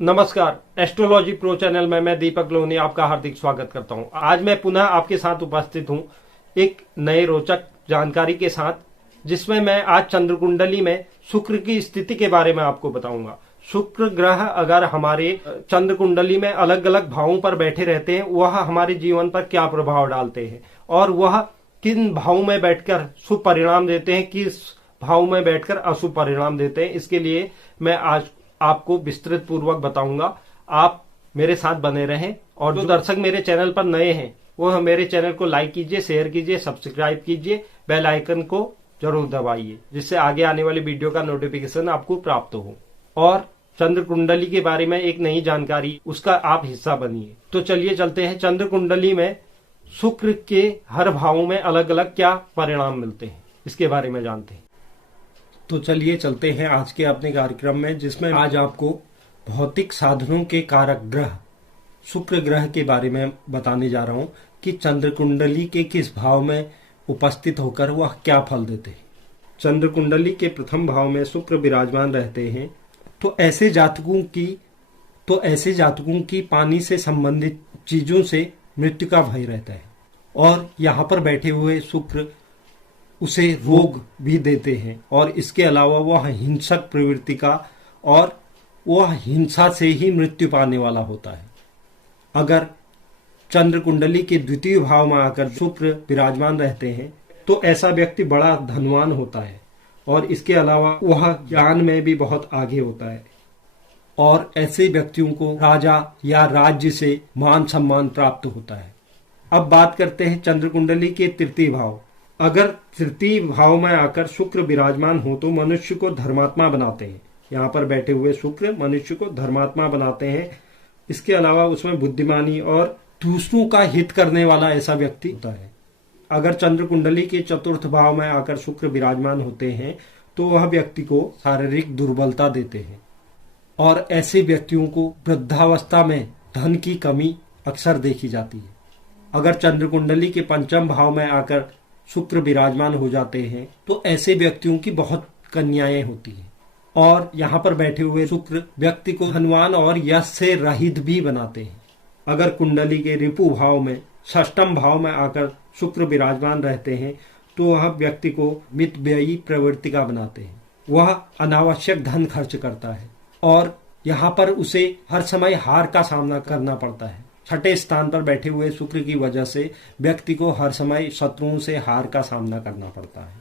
नमस्कार। Astrology pro channel में मैं दीपक लोहनी आपका हार्दिक स्वागत करता हूं। आज मैं पुनः आपके साथ उपस्थित हूं एक नए रोचक जानकारी के साथ, जिसमें मैं आज चंद्र कुंडली में शुक्र की स्थिति के बारे में आपको बताऊंगा। शुक्र ग्रह अगर हमारे चंद्र कुंडली में अलग अलग भावों पर बैठे रहते हैं, वह हमारे जीवन पर क्या प्रभाव डालते हैं और वह किन भावों में बैठकर शुभ परिणाम देते हैं, किस भाव में बैठकर अशुभ परिणाम देते हैं। इसके लिए मैं आज आपको विस्तृत पूर्वक बताऊंगा। आप मेरे साथ बने रहें और जो दर्शक मेरे चैनल पर नए हैं वो मेरे चैनल को लाइक कीजिए, शेयर कीजिए, सब्सक्राइब कीजिए, बेल आइकन को जरूर दबाइए, जिससे आगे आने वाली वीडियो का नोटिफिकेशन आपको प्राप्त हो। और चंद्र कुंडली के बारे में एक नई जानकारी, उसका आप हिस्सा बनिए। तो चलिए चलते हैं। चंद्र कुंडली में शुक्र के हर भावों में अलग अलग क्या परिणाम मिलते हैं, इसके बारे में जानते हैं। तो चलिए चलते हैं आज के अपने कार्यक्रम में, जिसमें आज आपको भौतिक साधनों के कारक ग्रह शुक्र ग्रह के बारे में बताने जा रहा हूं कि चंद्र कुंडली के किस भाव में उपस्थित होकर वह क्या फल देते हैं। चंद्र कुंडली के प्रथम भाव में शुक्र विराजमान रहते हैं तो ऐसे जातकों की पानी से संबंधित चीजों से मृत्यु का भय रहता है। और यहाँ पर बैठे हुए शुक्र उसे रोग भी देते हैं और इसके अलावा वह हिंसक प्रवृत्ति का और वह हिंसा से ही मृत्यु पाने वाला होता है। अगर चंद्र कुंडली के द्वितीय भाव में आकर शुक्र विराजमान रहते हैं तो ऐसा व्यक्ति बड़ा धनवान होता है और इसके अलावा वह ज्ञान में भी बहुत आगे होता है और ऐसे व्यक्तियों को राजा या राज्य से मान सम्मान प्राप्त होता है। अब बात करते हैं चंद्र कुंडली के तृतीय भाव। अगर तृतीय भाव में आकर शुक्र विराजमान हो तो मनुष्य को धर्मात्मा बनाते हैं। यहाँ पर बैठे हुए शुक्र मनुष्य को धर्मात्मा बनाते हैं। इसके अलावा उसमें बुद्धिमानी और दूसरों का हित करने वाला ऐसा व्यक्ति होता है। अगर चंद्र कुंडली के चतुर्थ भाव में आकर शुक्र विराजमान होते हैं तो वह व्यक्ति को शारीरिक दुर्बलता देते हैं और ऐसे व्यक्तियों को वृद्धावस्था में धन की कमी अक्सर देखी जाती है। अगर चंद्र कुंडली के पंचम भाव में आकर शुक्र विराजमान हो जाते हैं तो ऐसे व्यक्तियों की बहुत कन्याएं होती हैं और यहाँ पर बैठे हुए शुक्र व्यक्ति को धनवान और यश से रहित भी बनाते हैं। अगर कुंडली के रिपु भाव में षष्ठम भाव में आकर शुक्र विराजमान रहते हैं तो वह व्यक्ति को मितव्ययी प्रवृत्ति का बनाते हैं। वह अनावश्यक धन खर्च करता है और यहाँ पर उसे हर समय हार का सामना करना पड़ता है। छठे स्थान पर बैठे हुए शुक्र की वजह से व्यक्ति को हर समय शत्रुओं से हार का सामना करना पड़ता है।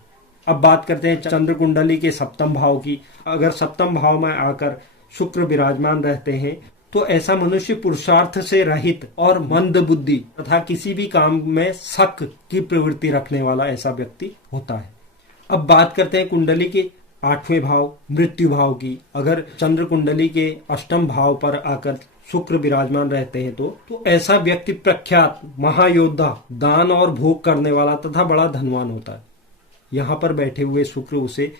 अब बात करते हैं चंद्र कुंडली के सप्तम भाव की। अगर सप्तम भाव में आकर शुक्र विराजमान रहते हैं तो ऐसा मनुष्य पुरुषार्थ से रहित और मंद बुद्धि तथा किसी भी काम में शक की प्रवृत्ति रखने वाला ऐसा व्यक्ति होता है। अब बात करते हैं कुंडली के आठवें भाव मृत्यु भाव की। अगर चंद्र कुंडली के अष्टम भाव पर आकर शुक्र विराजमान रहते हैं तो ऐसा व्यक्ति प्रख्यात महायोद्धा, दान और भोग करने वाला तथा बड़ा धनवान होता है। यहाँ पर बैठे हुए शुक्र उसे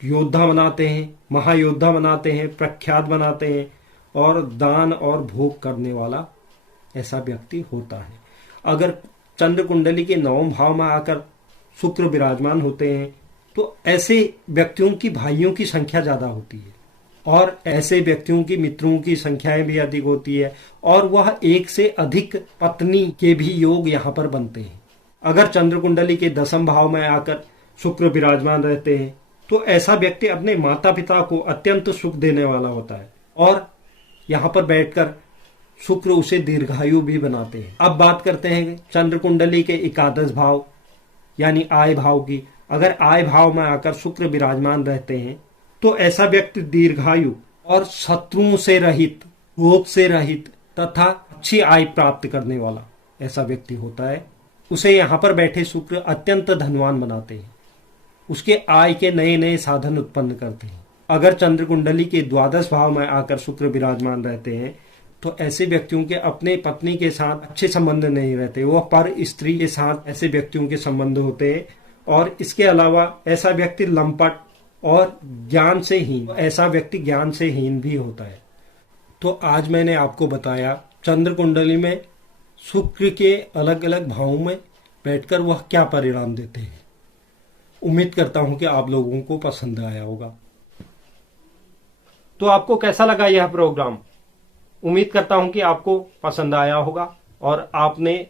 योद्धा बनाते हैं, महायोद्धा बनाते हैं, प्रख्यात बनाते हैं और दान और भोग करने वाला ऐसा व्यक्ति होता है। अगर चंद्र कुंडली के नवम भाव में आकर शुक्र विराजमान होते हैं तो ऐसे व्यक्तियों की भाइयों की संख्या ज्यादा होती है और ऐसे व्यक्तियों की मित्रों की संख्याएं भी अधिक होती है और वह एक से अधिक पत्नी के भी योग यहाँ पर बनते हैं। अगर चंद्र कुंडली के दसम भाव में आकर शुक्र विराजमान रहते हैं तो ऐसा व्यक्ति अपने माता पिता को अत्यंत सुख देने वाला होता है और यहाँ पर बैठकर शुक्र उसे दीर्घायु भी बनाते हैं। अब बात करते हैं चंद्र कुंडली के एकादश भाव यानी आय भाव की। अगर आय भाव में आकर शुक्र विराजमान रहते हैं तो ऐसा व्यक्ति दीर्घायु और शत्रुओं से रहित, रोग से रहित तथा अच्छी आय प्राप्त करने वाला ऐसा व्यक्ति होता है। उसे यहाँ पर बैठे शुक्र अत्यंत धनवान बनाते हैं, उसके आय के नए नए साधन उत्पन्न करते हैं। अगर चंद्र कुंडली के द्वादश भाव में आकर शुक्र विराजमान रहते हैं तो ऐसे व्यक्तियों के अपने पत्नी के साथ अच्छे संबंध नहीं रहते, वह पर स्त्री के साथ ऐसे व्यक्तियों के संबंध होते हैं और इसके अलावा ऐसा व्यक्ति लंपट और ज्ञान से हीन, ऐसा व्यक्ति ज्ञान से हीन भी होता है। तो आज मैंने आपको बताया चंद्र कुंडली में शुक्र के अलग अलग भावों में बैठकर वह क्या परिणाम देते हैं। उम्मीद करता हूं कि आप लोगों को पसंद आया होगा। तो आपको कैसा लगा यह प्रोग्राम? उम्मीद करता हूं कि आपको पसंद आया होगा और आपने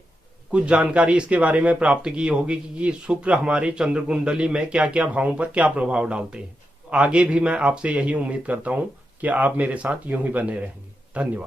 कुछ जानकारी इसके बारे में प्राप्त की होगी कि शुक्र हमारे चंद्र कुंडली में क्या क्या भावों पर क्या प्रभाव डालते हैं। आगे भी मैं आपसे यही उम्मीद करता हूं कि आप मेरे साथ यूं ही बने रहेंगे। धन्यवाद।